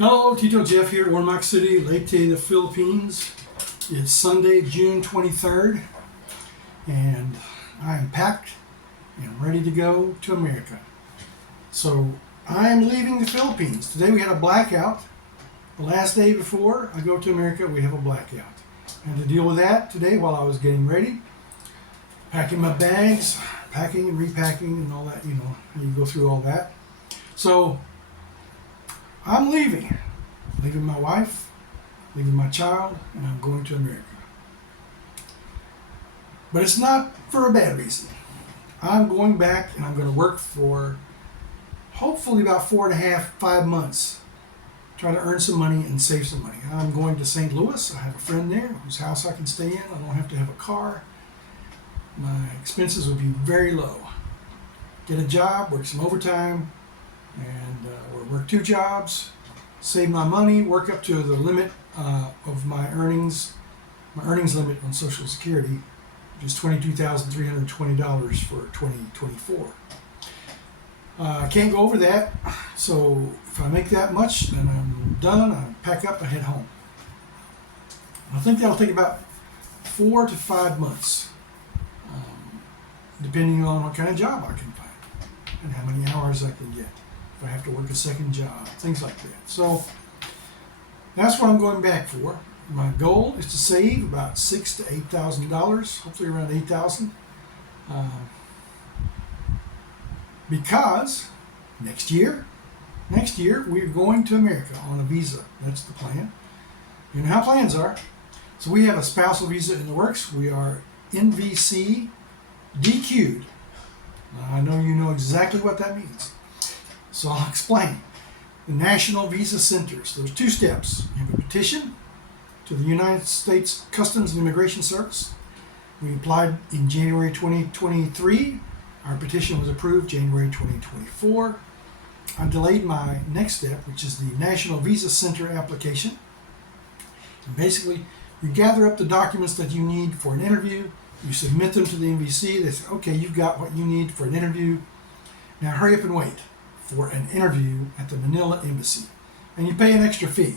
Hello, Tito Jeff here at Warmac City, Leyte, the Philippines. It's Sunday, June 23rd, and I am packed and ready to go to America. So I am leaving the Philippines. Today we had a blackout. The last day before I go to America, we have a blackout. I had to deal with that today while I was getting ready, packing my bags, packing and repacking and all that, you go through all that. So I'm leaving my wife, leaving my child, and I'm going to America. But it's not for a bad reason. I'm going back and I'm going to work for hopefully about 4.5, 5 months, try to earn some money and save some money. I'm going to St. Louis. I have a friend there whose house I can stay in. I don't have to have a car. My expenses will be very low. Get a job, work some overtime, and or work 2 jobs, save my money, work up to the limit of my earnings limit on Social Security, which is $22,320 for 2024. I can't go over that, so if I make that much, then I'm done. I pack up, I head home. I think that'll take about 4 to 5 months, depending on what kind of job I can find and how many hours I can get. If I have to work a second job, things like that. So that's what I'm going back for. My goal is to save about $6,000 to $8,000, hopefully around $8,000, because next year we're going to America on a visa. That's the plan. You know how plans are. So we have a spousal visa in the works. We are NVC DQ'd. Now, I know you know exactly what that means. So I'll explain. The National Visa Centers. There's 2 steps. You have a petition to the United States Customs and Immigration Service. We applied in January 2023. Our petition was approved January 2024. I delayed my next step, which is the National Visa Center application. And basically, you gather up the documents that you need for an interview. You submit them to the NVC. They say, okay, you've got what you need for an interview. Now hurry up and wait for an interview at the Manila Embassy. And you pay an extra fee.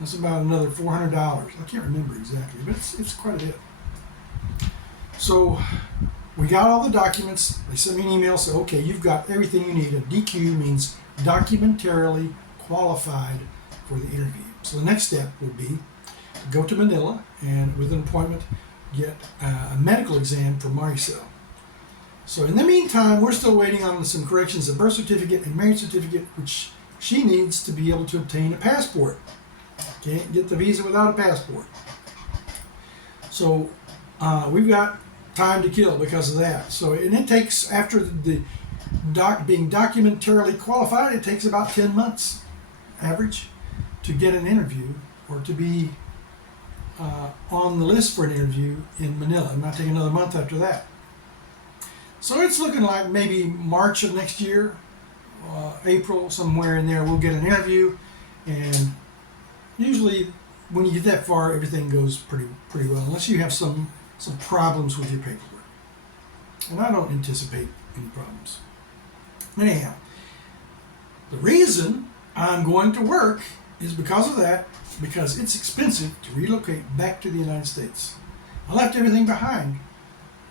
That's about another $400. I can't remember exactly, but it's quite a bit. So we got all the documents. They sent me an email, said, okay, you've got everything you need. A DQ means documentarily qualified for the interview. So the next step would be to go to Manila and with an appointment, get a medical exam for Maricel. So in the meantime, we're still waiting on some corrections, a birth certificate and marriage certificate, which she needs to be able to obtain a passport. Can't get the visa without a passport. So we've got time to kill because of that. So and it takes, after the being documentarily qualified, it takes about 10 months average to get an interview or to be on the list for an interview in Manila. It might take another month after that. So it's looking like maybe March of next year, April, somewhere in there, we'll get an interview. And usually when you get that far, everything goes pretty well, unless you have some problems with your paperwork. And I don't anticipate any problems. Anyhow, the reason I'm going to work is because of that, because it's expensive to relocate back to the United States. I left everything behind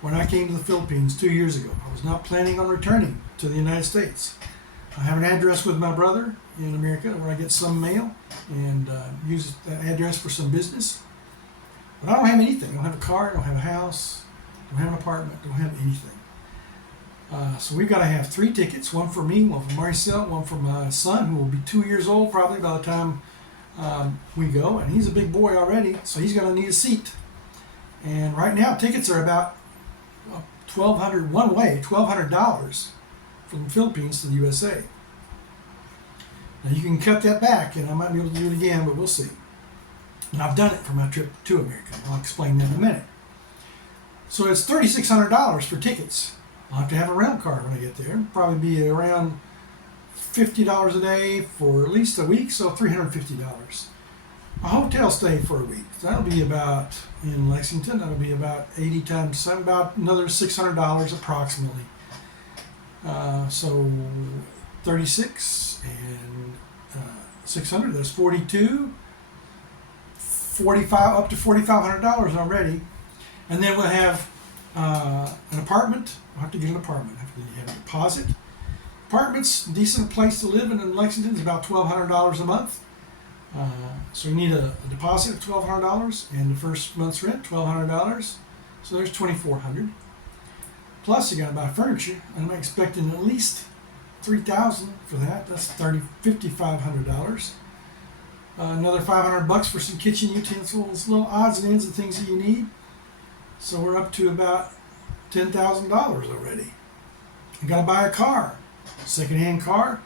when I came to the Philippines 2 years ago. I was not planning on returning to the United States. I have an address with my brother in America where I get some mail and use that address for some business. But I don't have anything. I don't have a car, I don't have a house, don't have an apartment, don't have anything. So we've got to have 3 tickets, one for me, one for Maricel, one for my son, who will be 2 years old probably by the time we go. And he's a big boy already, so he's going to need a seat. And right now, tickets are about $1,200 one way, $1,200 from the Philippines to the USA. Now you can cut that back, and I might be able to do it again, but we'll see. And I've done it for my trip to America. I'll explain that in a minute. So it's $3,600 for tickets. I'll have to have a rental car when I get there. It'll probably be around $50 a day for at least a week, so $350. A hotel stay for a week. So that'll be about, in Lexington, that'll be about 80 times 7, about another $600 approximately. So 36 and $600. That's 42, 45, up to $4,500 already. And then we'll have an apartment. We'll have to get an apartment after you have a deposit. Apartments, decent place to live in Lexington is about $1,200 a month. So you need a deposit of $1,200 and the first month's rent $1,200. So there's $2,400. Plus you got to buy furniture, and I'm expecting at least $3,000 for that. That's $5,500. Another $500 for some kitchen utensils, little odds and ends of things that you need. So we're up to about $10,000 already. You got to buy a car, secondhand car.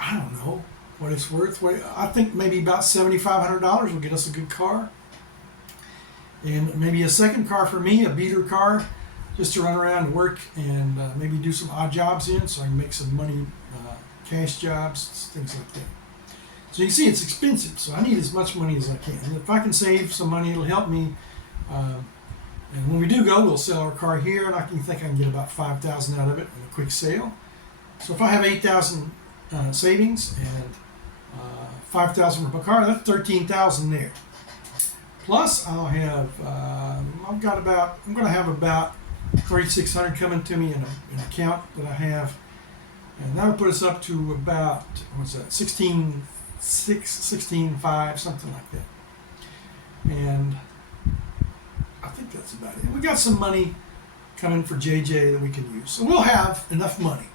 I don't know what it's worth. I think maybe about $7,500 will get us a good car, and maybe a second car for me, a beater car, just to run around and work and maybe do some odd jobs in, so I can make some money, cash jobs, things like that. So you can see it's expensive, so I need as much money as I can. And if I can save some money, it'll help me. And when we do go, we'll sell our car here, and I think I can get about $5,000 out of it in a quick sale. So if I have $8,000 savings and $5,000 for my car, that's $13,000 there. Plus, I'll have I'm going to have about $3,600 coming to me in an account that I have, and that'll put us up to about, what's that, 16.6, 16.5, something like that. And I think that's about it. And we got some money coming for JJ that we can use, so we'll have enough money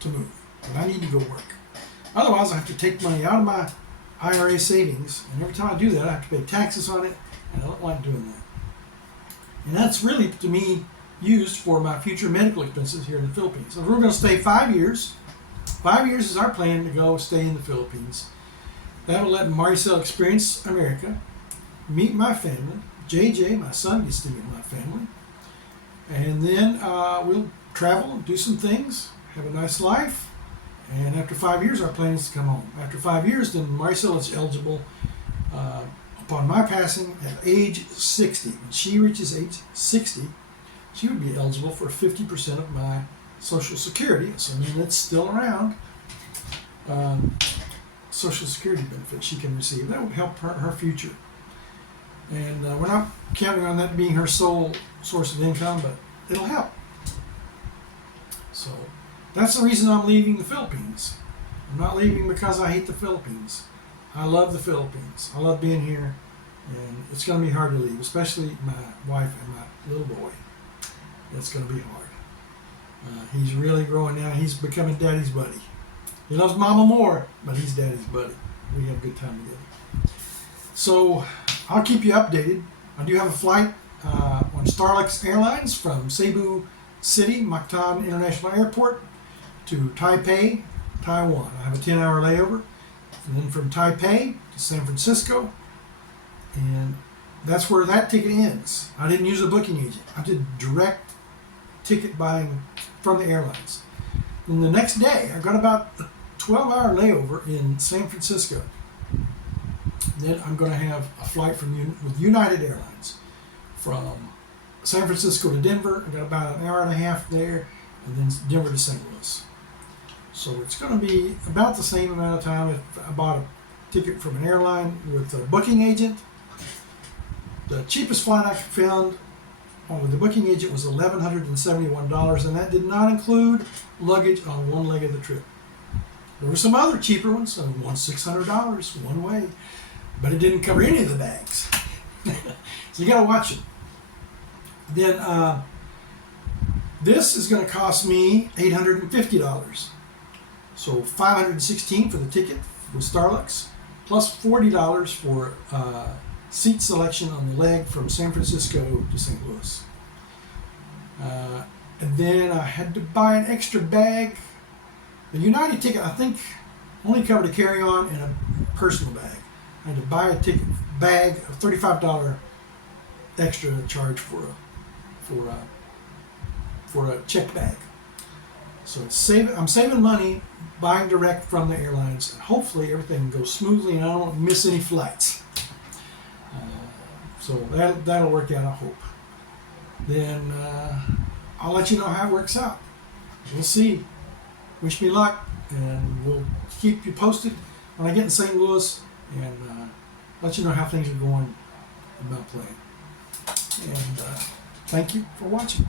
to move. But I need to go work. Otherwise, I have to take money out of my IRA savings, and every time I do that, I have to pay taxes on it, and I don't like doing that. And that's really, to me, used for my future medical expenses here in the Philippines. So we're going to stay 5 years. 5 years is our plan to go stay in the Philippines. That will let Maricel experience America, meet my family. JJ, my son, gets to meet my family. And then we'll travel, do some things, have a nice life. And after 5 years, our plan is to come home. After 5 years, then Maricel is eligible upon my passing at age 60. When she reaches age 60, she would be eligible for 50% of my Social Security, assuming it's still around. Social Security benefit she can receive. That would help her future. And we're not counting on that being her sole source of income, but it'll help. So that's the reason I'm leaving the Philippines. I'm not leaving because I hate the Philippines. I love the Philippines. I love being here, and it's going to be hard to leave, especially my wife and my little boy. It's going to be hard. He's really growing now. He's becoming daddy's buddy. He loves mama more, but he's daddy's buddy. We have a good time together. So I'll keep you updated. I do have a flight on Starlux Airlines from Cebu City, Mactan International Airport to Taipei, Taiwan. I have a 10-hour layover, and then from Taipei to San Francisco, and that's where that ticket ends. I didn't use a booking agent. I did direct ticket buying from the airlines. And the next day, I got about a 12-hour layover in San Francisco. Then I'm going to have a flight with United Airlines from San Francisco to Denver. I got about an hour and a half there, and then Denver to St. Louis. So it's going to be about the same amount of time if I bought a ticket from an airline with a booking agent. The cheapest flight I found with the booking agent was $1,171, and that did not include luggage on one leg of the trip. There were some other cheaper ones, one $600 one way, but it didn't cover any of the bags. So you got to watch it. Then this is going to cost me $850. So $516 for the ticket with Starlux, plus $40 for seat selection on the leg from San Francisco to St. Louis. And then I had to buy an extra bag. The United ticket, I think, only covered a carry-on and a personal bag. I had to buy a ticket bag, a $35 extra charge for a checked bag. So I'm saving money buying direct from the airlines, and hopefully everything goes smoothly and I don't miss any flights. So that'll work out, I hope. Then I'll let you know how it works out. We'll see. Wish me luck, and we'll keep you posted when I get in St. Louis and let you know how things are going about playing. And thank you for watching.